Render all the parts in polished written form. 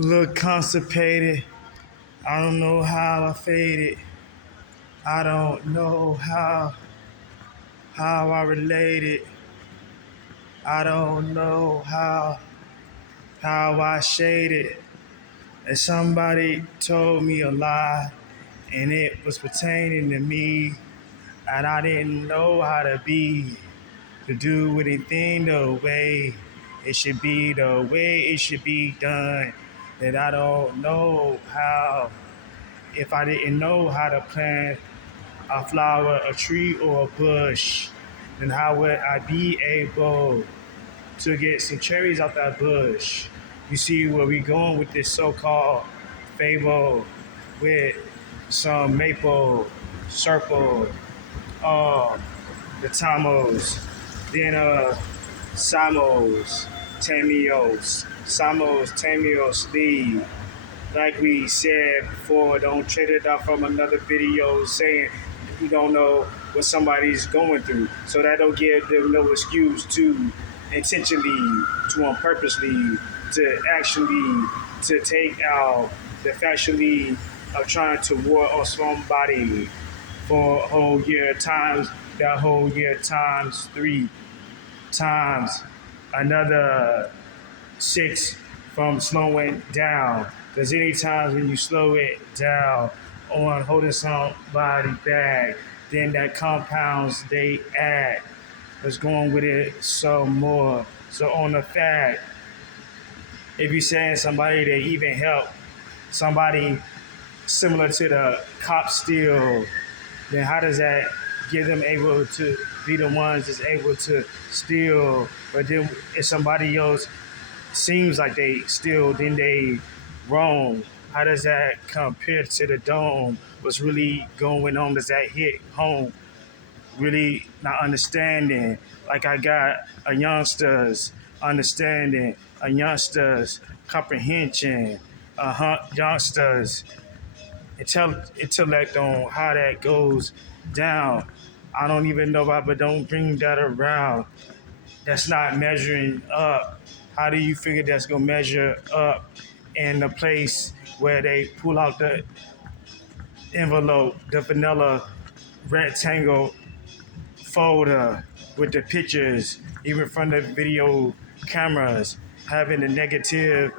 Look constipated. I don't know how I faded. I don't know how I related. I don't know how I shaded. And somebody told me a lie, and it was pertaining to me, and I didn't know how to be, to do anything the way it should be, the way it should be done. That I don't know how. If I didn't know how to plant a flower, a tree, or a bush, then how would I be able to get some cherries out that bush? You see where we going with this so-called fable with some maple, circle, uh, the Tamos, then Samos, Tamios, Lee. Like we said before, don't trade it out from another video saying you don't know what somebody's going through. So that don't give them no excuse to intentionally, to on purposely, to actually, to take out the factually of trying to war on somebody for a whole year times, that whole year times 3 times another 6 from slowing down. Because any times when you slow it down on holding somebody back, then that compounds they add. Let's go on with it some more. So on the fact, if you're saying somebody that even help somebody similar to the cop steal, then how does that get them able to be the ones that's able to steal? But then if somebody else seems like they steal, then they wrong. How does that compare to the dome? What's really going on? Does that hit home? Really not understanding. Like I got a youngster's understanding, a youngster's comprehension, youngster's intellect on how that goes down. I don't even know why, but don't bring that around. That's not measuring up. How do you figure that's gonna measure up in the place where they pull out the envelope, the vanilla rectangle folder with the pictures, even from the video cameras, having the negative,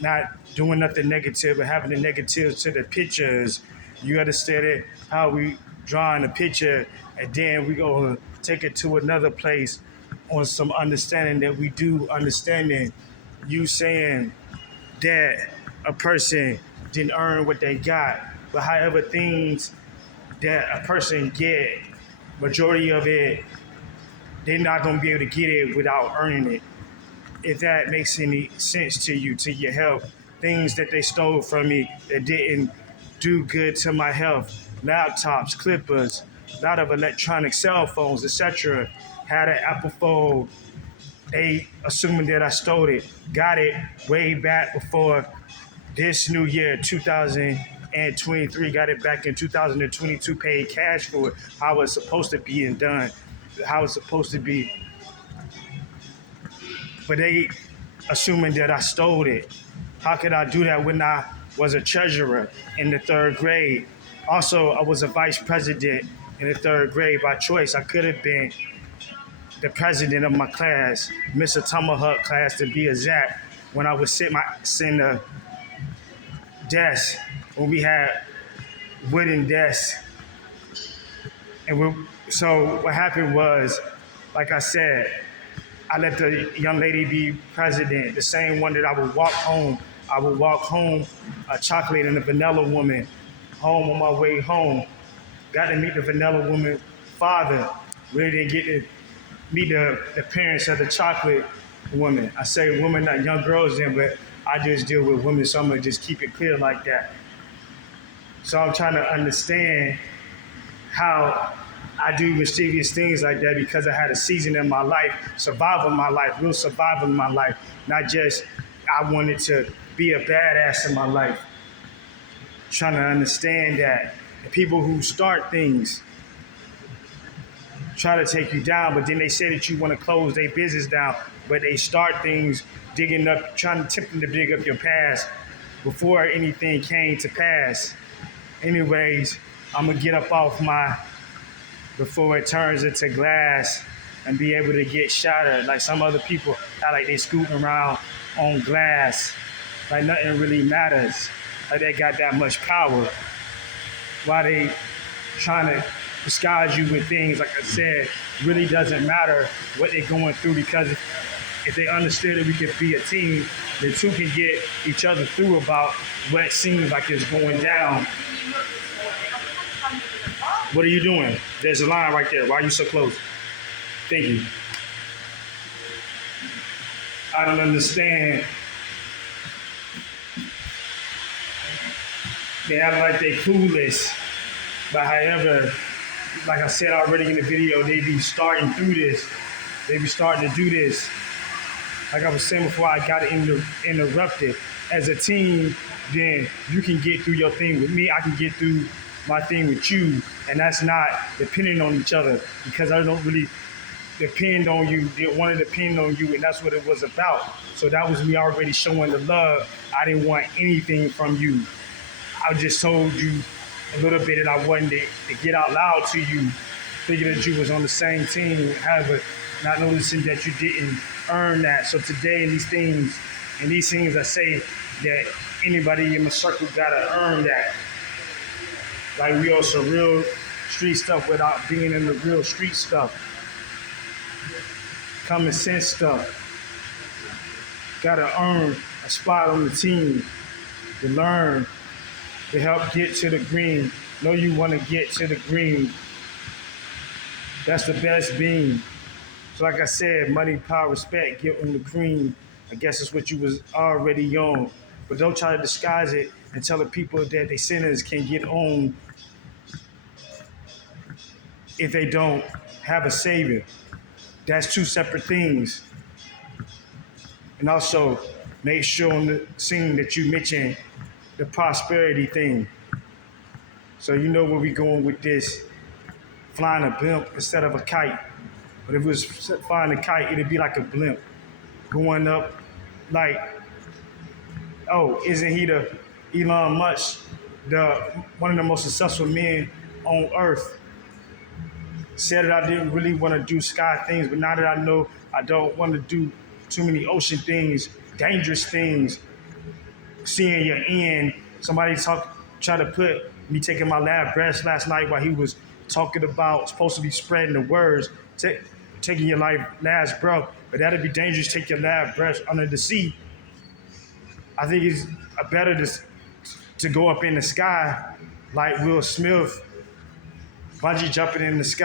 not doing nothing negative, but having the negative to the pictures. You understand it, how we drawing the picture, and then we go take it to another place on some understanding that we do understanding. You saying that a person didn't earn what they got, but however things that a person get, majority of it, they're not gonna be able to get it without earning it. If that makes any sense to you, to your health, things that they stole from me that didn't do good to my health, laptops, clippers, a lot of electronic cell phones, etc. Had an Apple phone, they assuming that I stole it, got it way back before this new year, 2023, got it back in 2022, paid cash for it, how it's supposed to be and done, how it's supposed to be. But they assuming that I stole it. How could I do that when I was a treasurer in the 3rd grade? Also, I was a vice president in the 3rd grade by choice. I could have been the president of my class, Mr. Tomahawk class to be exact, when I would sit in the desk, when we had wooden desks. So what happened was, like I said, I let the young lady be president, the same one that I would walk home. I would walk home, a chocolate and a vanilla woman, home on my way home. Got to meet the vanilla woman father. Really didn't get to meet the parents of the chocolate woman. I say women, not young girls then, but I just deal with women, so I'm gonna just keep it clear like that. So I'm trying to understand how I do mischievous things like that because I had a season in my life, survival in my life, real survival in my life, not just I wanted to be a badass in my life. Trying to understand that the people who start things try to take you down, but then they say that you want to close their business down, but they start things digging up, trying to tempt them to dig up your past before anything came to pass. Anyways, I'm gonna get up off my before it turns into glass and be able to get shattered. Like some other people, I like they scooting around on glass, like nothing really matters. Like they got that much power. Why they trying to disguise you with things, like I said, really doesn't matter what they're going through, because if they understood that we could be a team, the two can get each other through about what seems like it's going down. What are you doing? There's a line right there. Why are you so close? Thank you. I don't understand. They act like they clueless. But however, like I said already in the video, they be starting through this. They be starting to do this. Like I was saying before I got interrupted. As a team, then you can get through your thing with me. I can get through my thing with you. And that's not depending on each other, because I don't really depend on you. They want to depend on you, and that's what it was about. So that was me already showing the love. I didn't want anything from you. I just told you a little bit that I wanted to get out loud to you, thinking that you was on the same team, however, not noticing that you didn't earn that. So today in these things I say that anybody in my circle gotta earn that. Like we on some real street stuff without being in the real street stuff. Common sense stuff. Gotta earn a spot on the team to learn, to help get to the green. Know you want to get to the green. That's the best beam. So like I said, money, power, respect, get on the green. I guess that's what you was already on. But don't try to disguise it and tell the people that they sinners can get on if they don't have a savior. That's two separate things. And also, make sure on the scene that you mention the prosperity thing. So you know where we going with this. Flying a blimp instead of a kite. But if it was flying a kite, it'd be like a blimp. Going up like, oh, isn't he the Elon Musk, one of the most successful men on earth? Said that I didn't really want to do sky things, but now that I know I don't want to do too many ocean things, dangerous things, seeing your end. Somebody try to put me taking my last breath last night while he was talking about supposed to be spreading the words, taking your last breath, but that'd be dangerous. Take your last breath under the sea. I think it's better to go up in the sky like Will Smith, bungee jumping in the sky.